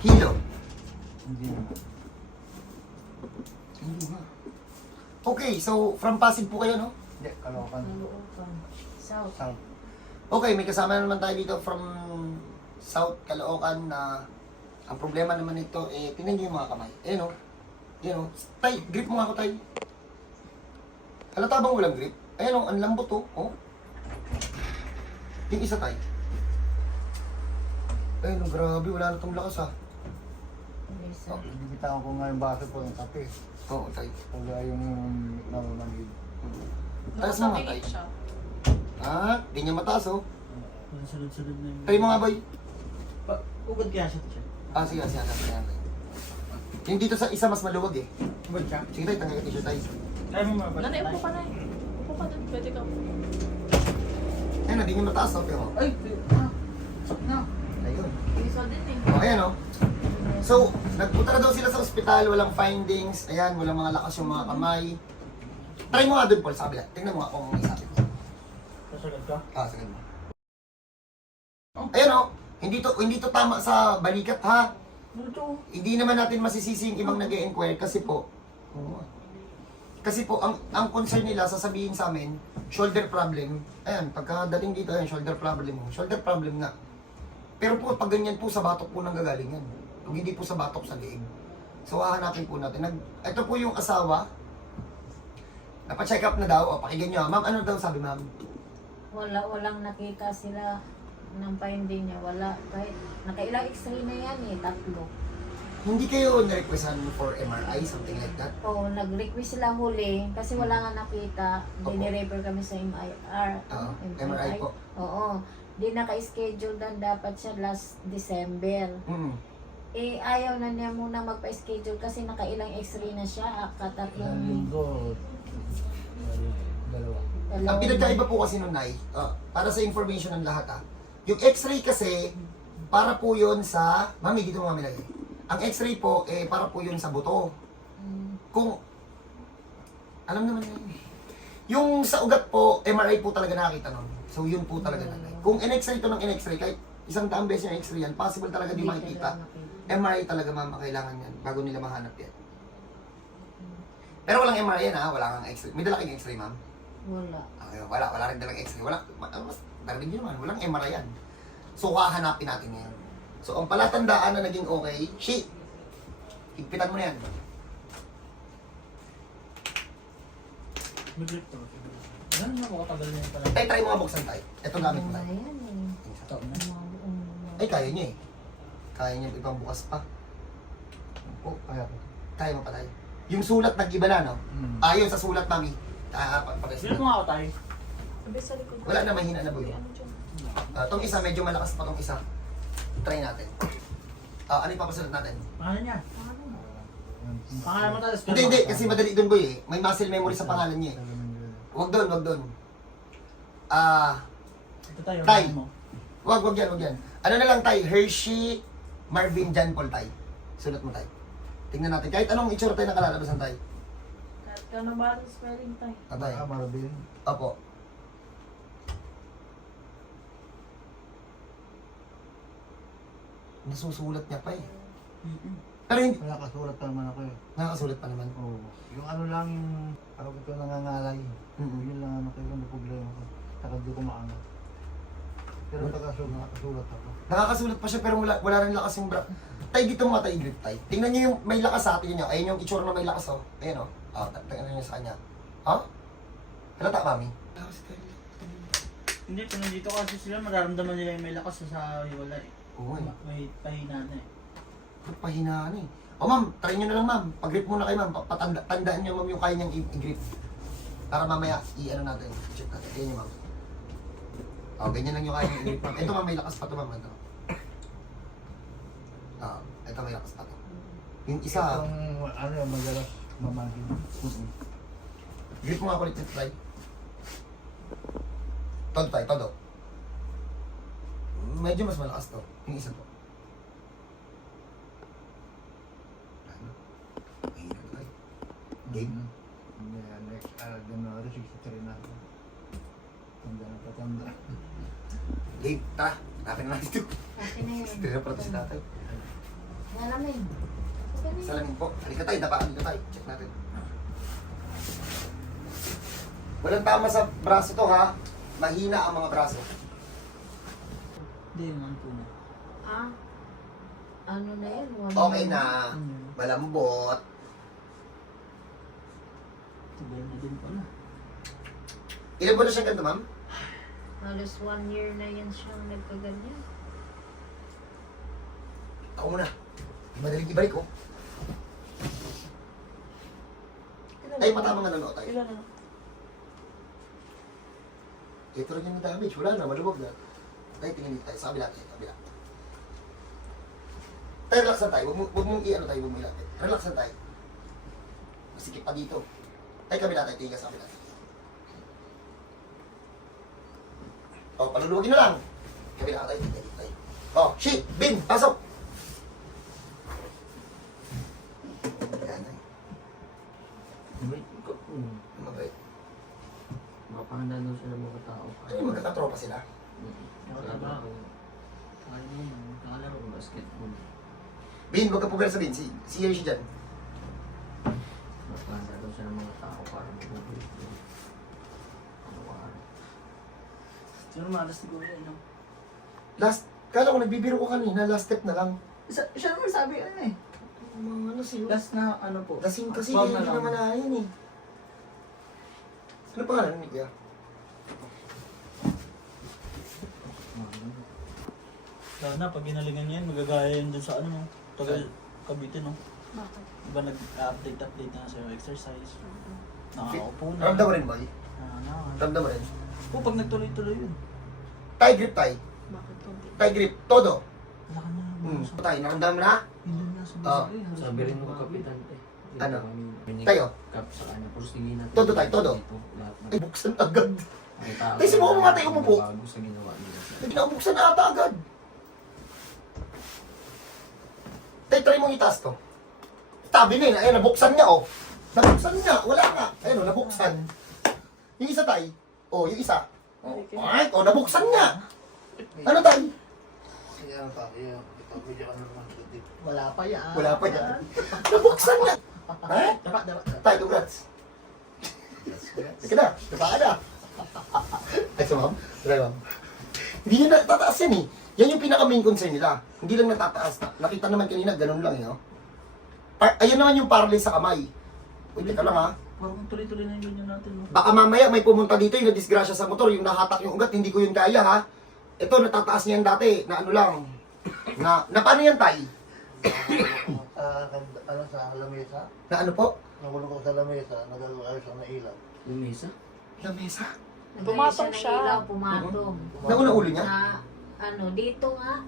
Hilo. Hindi na. Hindi nga. Okay, so from Pasig po kayo, no? Hindi, kalokan. Caloocan. South. South. Okay, may kasama na naman tayo dito from South Caloocan na ang problema naman nito, eh, tingnan niyo yung mga kamay. Eh, no? Yan, no? Tay, grip mo nga ako, tay. Halata bang walang grip? Ayan, no? Ang lambot, oh. oh. Yung isa, tay. Ayun, no, grabe. Wala na itong lakas, ah. Lisa. Bibitawan ko nga yung baso po ng kape. Oo, tay. Pag yung namamanhid. Taas mo nga, tay. Siya. Ah, di niya mataas, oh. Sunod-sunod na yung... Tay mo nga, boy. Pa- Ugod kaya siya siya. Ah, sige, sige, sige, sige. Yung dito sa isa mas maluwag, eh. Ugod siya? Sige, tay, tanggal ka t-shirt, tay. Kaya mo mabalik. Nanay, upo ka na eh. Upo ka dun. Pwede ka. Ayun, na, di niya mataas, oh. Pero, Ay! Ah! Na! ayun. Isa din eh. Oh, ayan oh. So, nagpunta na daw sila sa ospital, walang findings, ayan, walang mga lakas yung mga kamay. Try mo nga doon, Paul, sa kabila. Tingnan mo nga kung may sabi ko. Sasagad ka? Ah, sige mo. Ayan oh, hindi to, hindi to tama sa balikat ha. Ano Hindi naman natin masisisi yung ibang nag enquire kasi po, oo. kasi po, ang, ang concern nila, sasabihin sa amin, shoulder problem. Ayan, pagkadating dito, ayan, shoulder problem mo. Shoulder problem nga. Pero po, pag ganyan po, sa batok po nang gagaling yan. Kung hindi po sa batok, sa liig. So, hahanapin po natin. Nag, ito po yung asawa. Napacheck up na daw. O, pakinggan nyo. Ma'am, ano daw sabi, ma'am? Wala, walang nakita sila ng finding niya. Wala. Kahit nakailang x-ray na yan eh. Tatlo. Hindi kayo na-requestan for MRI, something like that? Oo, nag-request sila huli kasi wala nga nakita. Opo. Dinirefer kami sa MIR. Oo, MRI po. Oo. Di naka-schedule na dapat siya last December. Mm. Eh, ayaw na niya muna magpa-schedule kasi nakailang x-ray na siya. Isang Katatlong linggo. Dalawa. Ang pinagkaiba po kasi nun, Nay, ah, para sa information ng lahat ah, yung x-ray kasi, para po yun sa, mami, dito mo mami lagay. Ang x-ray po, eh, para po yun sa buto. Mm. Kung, alam naman yun. Yung sa ugat po, MRI po talaga nakakita nun. So, yun po talaga nanay. Kung in-x-ray to ng in-x-ray, kahit isang daang beses yung x-ray yan, possible talaga di makikita. MRI talaga mama, kailangan yan, bago nila mahanap yan. Pero walang MRI yan ha, wala kang x-ray. May dala kang x-ray, ma'am? Wala. Okay, wala, wala rin dalang x-ray. Wala, ma- mas, narinig nyo naman, walang MRI yan. So, kahanapin natin ngayon. So, ang palatandaan na naging okay, shi, higpitan mo na yan. Mag-grip to. Ganun na yun pala. Tay, try mo nga buksan tayo. Ito gamit mo yan eh. Ay, kaya niya eh. Kaya niya ibang bukas pa. Oh, kaya ko. Kaya mo pa tayo. Yung sulat nag-iba na, no? Hmm. Ayun sa sulat, mami. Ah, pag pag mo nga ako tayo. Sabi sa likod. Wala na, mahina na po dyan? Ah, tong isa, medyo malakas pa tong isa. Try natin. Ah, ano yung papasulat natin? Pangalan niya. Pangalan mo tayo. Hindi, hindi, kasi madali doon boy eh. May muscle memory sa pangalan niya eh. Wag doon, wag doon. Ah, Ito tayo. Tay. pangalan mo. wag, wag yan, wag yan. Ano na lang tay, Hershey, Marvin, John Paul tay. Sulat mo tay. Tingnan natin, kahit anong itsura tayo nakalalabasan tay. Kahit ka na ba spelling tayo? Tatay. Ah, Marvin. Opo. Nasusulat niya pa eh. Mm-mm. Pero hindi, Kaya kasulat pa naman ako eh. nakakasulat pa naman. Oo. Yung ano lang yung parang ito nangangalay. Mm-mm. Yun lang ano kayo yung problema ko. Saka di ko maano. Pero nakasulat, nakasulat ako. Nakakasulat pa siya pero wala, wala rin lakas yung bra. Tay, dito mga tay, grip tay. Tingnan niyo yung may lakas sa atin niyo. Ayun yung itsura na may lakas oh. Ayun oh. Oh, tingnan niyo sa kanya. Ha? Halata, mami? Hindi, kung nandito kasi sila, mararamdaman nila yung may lakas sa hiwalay. Oo eh. May pahina na eh. Pahinaan eh. O ma'am, try nyo na lang ma'am. Pag-grip muna kayo ma'am. Patanda, tandaan nyo ma'am yung kaya niyang i-grip. Para mamaya, i-ano natin. Check natin. Ganyan nyo ma'am. O, ganyan lang yung kaya i-grip ma'am. Ito ma'am, may lakas pa to ma'am. Ito. Ah, ito may lakas pa to. Yung isa, Itong ano yung madalas mamagin. grip mo nga ulit ito, try. Todo tayo, todo. Medyo mas malakas to. Yung isa to. Ano? Mahina to, tayo. Game? Hindi, next uh, January 63 na ako. Tanda na patanda. Game, tara. Natin na natin ito. Okay na yun. Tira para to si tatay. Galing. Salamin po. Halika tayo, dapaan dito tayo. Check natin. Walang tama sa braso to ha. Mahina ang mga braso. Hindi, ano po na. Ah, ano na yun? One Okay na. Hmm. Malambot. Tagal na din pala. Ilan ba na siya ganito, ma'am? Halos one year na yan siyang nagkaganyan. Ako muna. Madaling ibalik ko. Ay, patama nga na tayo. Ilan na? Ito rin yung damage. Wala na, maluwag na. Tayo, tingin dito tayo. Sa kabila tayo, kabila. Tayo, relax lang tayo. Huwag mo, huwag mong i-ano tayo, huwag mo ilapit. Relax lang tayo. Masikip pa dito. Tayo, kabila tayo. Tingin ka sa kabila. O, paluluwagin na lang. Kabila ka tayo, dito tayo. O, shit! Bin! Pasok! Yan, ay. Wait, ikaw. Hmm. Mabait. Makapahanda daw siya ng mga tao. Yung magkakatropa sila? Mm. Nakatrabaho. Kaya mo yun, kakalaro ng basketball. Bin, huwag ka pugala sa Bin. Si, si Hershey dyan. Makapahanda daw siya ng mga tao para magbubuli. Sino malas ni Kuya, ano? Last, kala ko nagbibiro ko kanina, last step na lang. Isa, siya naman sabi, ano eh. Mga ano siya. Last na, ano po. Lasing kasi, Wag hindi na lang. naman na yun eh. Ano pangalan ni Kuya? Sana, pag ginalingan niya yan, magagaya yun dun sa ano, no? Tagal, Cavite, no? Bakit? Diba nag-update-update na sa exercise? Nakakaupo na. Ramdam mo rin, boy? Ah, na. Ramdam mo rin. Oh, pag nagtuloy-tuloy yun. Tie grip, tie. Bakit? Tie grip, todo. Wala ka na. Hmm. Naramdam mo na? Hindi na sa Sabi rin ng kapitan eh. Ano? kami binigay Tayo. Cup sa kanya. Sige natin. Todo tayo, todo. Dito, lahat Ay, buksan agad. ang tao. Tayo, subukan mo nga tayo umupo. Bago sa ginawa nila. Nabuksan na ata agad. Tay, try mong itaas to. Tabi na yun. Ayun, nabuksan niya, oh. Nabuksan niya. Wala nga. Ayun, oh, nabuksan. Yung isa, tay. Oh, yung isa. Oh, alright. Oh, nabuksan niya. Ano, tay? Kaya ang tao, kaya ipabigyan ka naman sa dito. Wala pa yan. Wala pa yan. Nabuksan niya. Ha? Dapat, dapat. Tay, congrats. Sige na. Dapa na. Ay, so, ma'am. Try, ma'am. Hindi niya natataas yan eh. Yan yung pinaka-main concern nila. Hindi lang natataas. Na. Nakita naman kanina, ganun lang eh. Oh. Pa- ayun naman yung paralyze sa kamay. Uy, teka lang ha. Parang tuloy-tuloy na yung ganyan natin, no? Baka mamaya may pumunta dito yung nadisgrasya sa motor, yung nahatak yung ugat, hindi ko yung kaya ha. Ito, natataas niyan dati, na ano lang. Na, na paano yan, tay? Sa, ano, sa lamesa, Na ano po? nahulog ko sa lamesa, nagagawa ayos ang nailaw. Yung mesa? Lamesa. Pumatong siya. ilaw, pumatong. Nauna ulo niya? Na, ano, dito nga.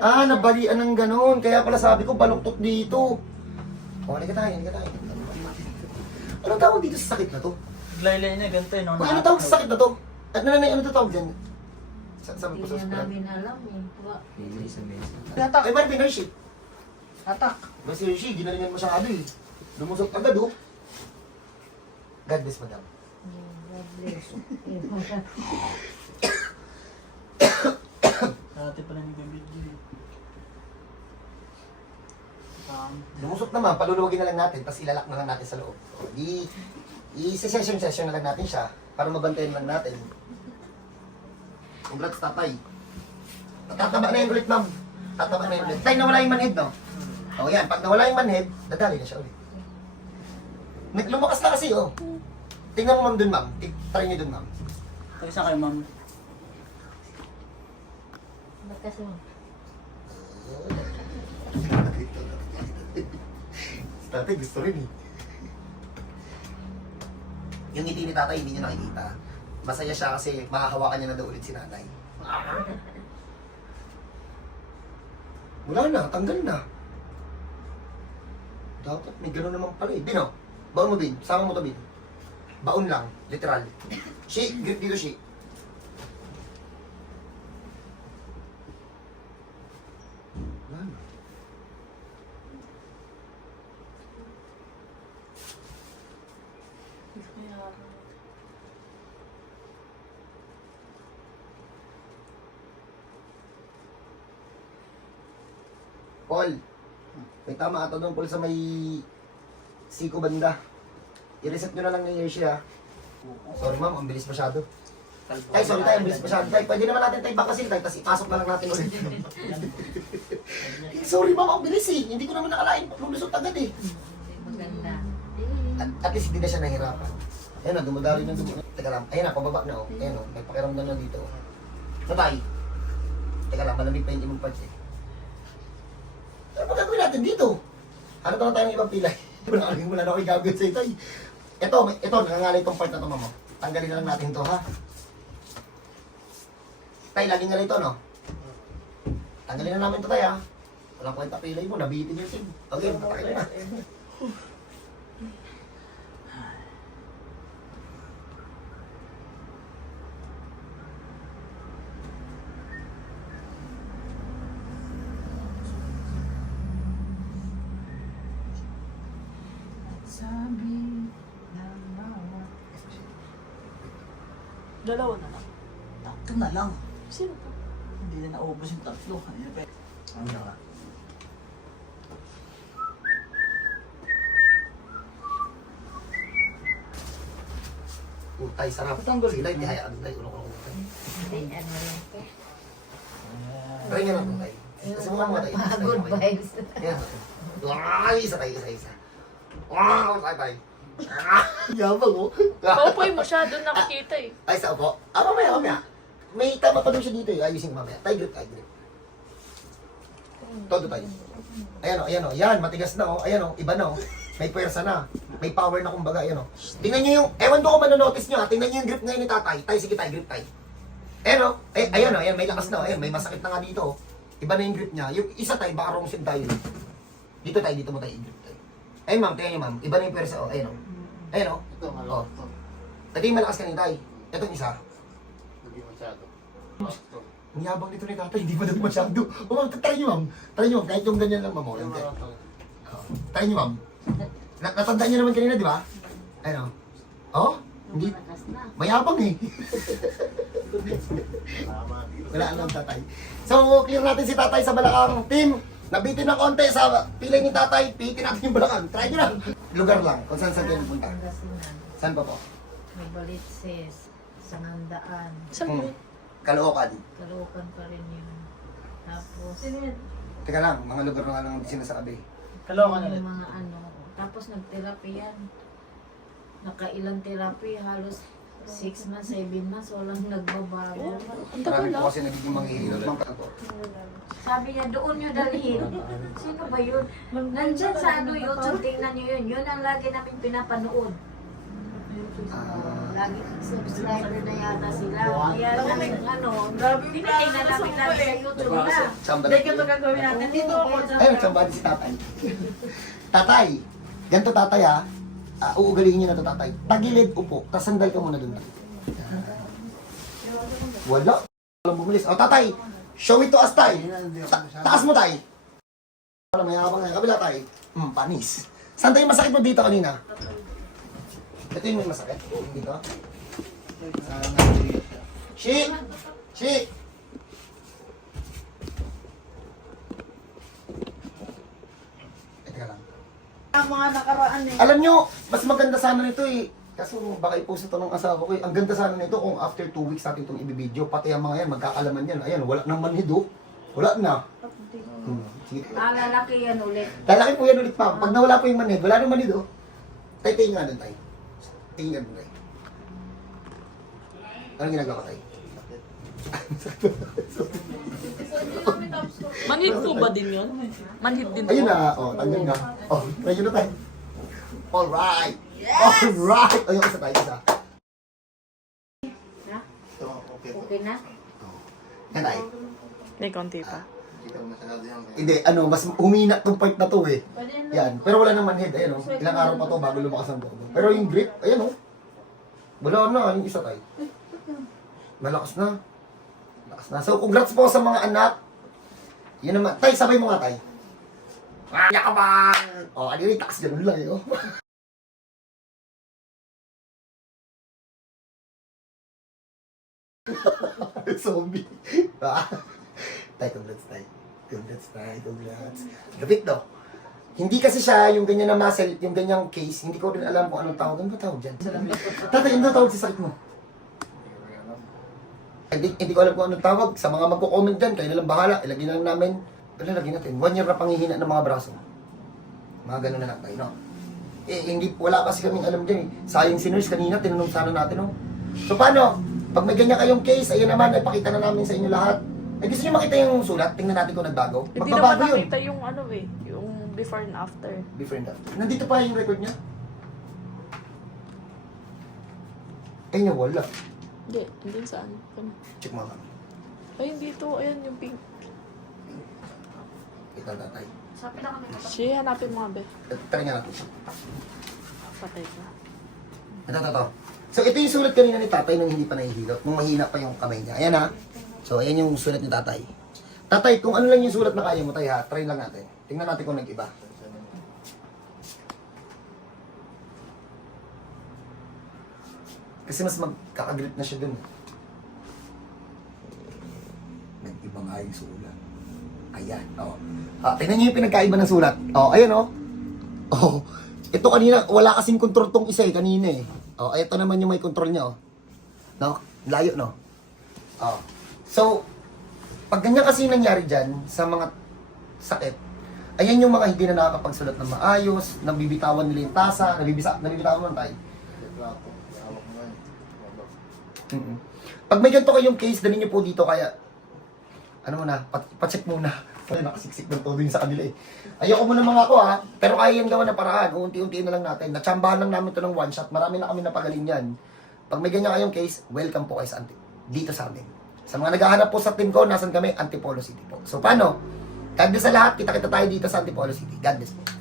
Ah, siya. nabalian ng ganun. Kaya pala sabi ko, baluktot dito. O, halika tayo, halika tayo. Anong tawag dito sa sakit na to? Laylay na, ganito eh, no? Ano tawag sa sakit na to? At nanay, ano to tawag dyan? Sa, sa, Hindi sa, na sa, namin alam eh. Wa- Hindi sa mesa. Tatak! Ay, Marvin, Hershey. Tatak! Basta Hershey, ginalingan masyado eh. Lumusot agad oh. God bless, madam. God bless. Dati pala yung bibigyan. Um, Lumusot naman, paluluwagin na lang natin, tapos ilalak na lang natin sa loob. Di, i-session-session na lang natin siya, para mabantayan lang natin. Congrats, tatay. Tataba na yung ulit, ma'am. Tataba na yung ulit. Tay, nawala yung manhead, no? O yan, pag nawala yung manhead, dadali na siya ulit. Lumakas na kasi, oh. Tingnan mo, ma'am, dun, ma'am. I- Try niyo dun, ma'am. Tayo sa kayo, ma'am. Ba't kasi Tatay, gusto rin eh. Yung ngiti ni tatay, hindi niya nakikita. Masaya siya kasi makahawakan niya na daw ulit si nanay. Wala na, tanggal na. Dapat may gano'n naman pala eh. Bino, baon mo Bin. Sama mo to Bin. Baon lang, literal. Shi, grip dito Shi. Wala na. Paul, May tama ata doon, Paul, sa may siko banda. I-reset nyo na lang ng Asia. Sorry ma'am, ang bilis masyado. Tay, sorry tayo, ang bilis masyado. Tay, pwede naman natin tayo bakasin tayo, tapos ipasok na lang natin ulit. sorry ma'am, ang bilis eh. Hindi ko naman nakalain lulusot agad eh. Maganda. At, at least hindi na siya nahirapan. Ayun na, dumadali ng dugo. Teka lang, ayun na, pababa na oh. Ayun oh, may pakiramdam na dito. Natay. Teka lang, malamig pa yung imong parts eh. Natin dito? Ano na tayo ng ibang pilay? Wala kami wala na ako gagawin sa ito. eh. Ito, may- ito, nangangalay itong part na ito, mama. Tanggalin na lang natin to, ha? Tay, lagi nga rito, no? Tanggalin na namin to, tay, ha? Walang kwenta pilay mo, nabitin yung sin. Okay, na. Dalawa na lang. Tatlo na lang. Sino po? Hindi na naubos yung tatlo. Ano pa? Ano na nga? Utay, sarap. Tanggol. Sila, hindi hayaan tayo. Ulo ko Hindi, ano po. Try nyo lang ito, tay. Kasi mga mga tay. Good vibes. Yan. Ay, isa tayo, isa, isa. Wow, tay, tay. Ah, Yabang, oh. Paupoy mo siya, doon nakikita eh. Ay, sa upo. Ah, mamaya, mamaya. May tama pa doon siya dito eh. Ayusin ko mamaya. Tay grip, tay grip. Todo tayo. Ayan o, ayan o. Yan, matigas na o. Ayan o, iba na o. May pwersa na. May power na kumbaga. Ayan o. Tingnan nyo yung, ewan ko kung manonotice nyo ha. Tingnan nyo yung grip ngayon ni tatay. Tay, sige tay, grip tay. Ayan o. Ay, ayan o, ayan, may lakas na o. Ayan, may masakit na nga dito o. Iba na yung grip niya. Yung isa tay, baka wrong side tayo. Dito tayo, dito mo tayo i-grip tayo. Ayun ma'am, tingnan nyo ma'am. Iba na yung pwersa o. Ayan o. Ayan o. Ito, malawak to. Ito yung malakas kanina tay. Ito yung isa. Ang yabang nito ni tatay, hindi pa natin masyado. O ma'am, try nyo ma'am. Try nyo ma'am, kahit yung ganyan lang ma'am. o, Yung to. Oh. Try nyo ma'am. Na natandaan nyo naman kanina, di ba? Ano? Oh? Hindi. Malakas na. Mayabang eh. Wala lang tatay. So, clear natin si tatay sa balakang. Team, nabitin ng konti sa pilay ni tatay. Pitin natin yung balakang. Try nyo lang. Lugar lang, kung saan saan kayo punta. Pangasinan. Saan pa po? Balitses. Sangandaan. Hmm. Caloocan. Kalukan pa rin yun. Tapos, Teka lang, mga lugar na lang ang sinasabi. Kalokan yung ulit. mga ano. Tapos nag-therapy yan. Nakailang therapy, halos 6 months, 7 months, walang nagbabago. Ang tagal Marami po ah. kasi nagiging manghihilot. Ma'am, ano po? Sabi niya, doon nyo dalhin. Sino ba yun? Nandyan sa ano YouTube, tingnan nyo yun. Yun ang lagi namin pinapanood. Ah, Lagi subscriber na yata sila. Kaya lang, ano, Grabe yung tinitingnan plano namin sa lagi sa eh. YouTube na. saan ba? Hindi ka gagawin natin dito. Ay, nagsamba din si tatay. tatay, ganito tatay ha. Uh, uugalihin niyo na to tatay. Tagilid upo, sandal ka muna dun. Wala. Walang bumilis. O tatay, show it to us tay. Ta- taas mo tay. Wala, may habang ngayon. Kabila tay. Hmm, panis. Saan tayo masakit mo dito kanina? Ito yung may masakit. Dito. Sana nandito! Shi! Eh, teka lang. Ang mga nakaraan eh. Alam nyo, mas maganda sana nito eh. Kaso baka i-post ito ng asawa ko eh. Ang ganda sana nito kung after 2 weeks natin itong ibibideo. Pati ang mga yan, magkakalaman yan. Ayan, wala nang manhid oh. Wala na. Hmm. Sige. Ah, lalaki yan ulit. Lalaki po yan ulit pa. Pag nawala po yung manhid, wala nang manhid oh. Tay, tingin nga doon tay. Tingin nga doon tay. Anong ginagawa ko tay? Manhid po ba din yun? Manhid din Ayun na, oh, tanggal na. Oh, medyo na tayo. Alright. Alright. Ayun, isa tayo, isa. Ito, okay. Okay na? Yan tayo. May konti pa. Yan. Hindi, ano, mas humina tong part na to eh. Yan. Pero wala naman head. Ayan oh. Ilang araw pa to bago lumakas ang buhok. Pero yung grip, ayan oh. Wala na, yung isa tayo. Malakas na. Malakas na. So, congrats po sa mga anak. Yun naman. Tay, sabay mo nga, tay. Ah, yakabang! O, oh, ano yun, takas ganun lang eh, oh. Zombie. Tay, congrats, tay. Congrats, tay. Congrats. Lapit, no? Hindi kasi siya yung ganyan na muscle, yung ganyang case, hindi ko rin alam kung anong tawag. Ano ba tawag dyan? Tatay, ano tawag sa sakit mo? Hindi, hindi ko alam kung anong tawag. Sa mga magko-comment dyan, kayo na lang bahala. Ilagay na lang namin. Ano lagyan natin? One year na panghihina ng mga braso. Mga ganun na lang tayo, no? Eh, hindi, wala kasi kaming alam dyan eh. Si nurse kanina, tinanong sana natin, no? So, paano? Pag may ganyan kayong case, ayun naman, ipakita na namin sa inyo lahat. Eh, gusto nyo makita yung sulat? Tingnan natin kung nagbago. Hindi naman Magbabago yun. nakita yung ano eh, yung before and after. Different after. Nandito pa yung record niya? Ay, nawala. Hindi, hindi saan. Check mo kami. Ayun dito, ayun yung pink. Ito tatay. Siya, hanapin mo nga be. Try nga natin siya. Patay ka. Ito, ito, ito. So, ito yung sulat kanina ni tatay nung hindi pa nahihilot. Nung mahina pa yung kamay niya. Ayan ha. So, ayan yung sulat ni tatay. Tatay, kung ano lang yung sulat na kaya mo, tay ha, try lang natin. Tingnan natin kung nag-iba. Kasi mas magkakagrip na siya dun. Nag-iba nga yung sulat. Ayan, oh. Ah, tingnan niyo yung pinagkaiba ng sulat. Oh, ayan oh. Oh, ito kanina, wala kasing control tong isa eh, kanina eh. Oh, ito naman yung may control niya oh. No? Layo no? Oh. So, pag ganyan kasi nangyari dyan sa mga sakit, ayan yung mga hindi na nakakapagsulat ng maayos, nabibitawan nila yung tasa, nabibisa, nabibitawan mo tayo. Mm-mm. Pag may ganito kayong case, dalhin niyo po dito kaya ano muna, pa- pa-check muna. Kaya nakasiksik ng todo yun sa kanila eh. Ayoko muna mga ako ha, pero kaya yan gawa ng paraan. Unti-unti na lang natin. Natsambahan lang namin to ng one shot. Marami na kami napagaling yan. Pag may ganyan kayong case, welcome po kayo sa dito sa amin. Sa mga naghahanap po sa team ko, nasan kami? Antipolo City po. So paano? God bless sa lahat. Kita-kita tayo dito sa Antipolo City. God bless po.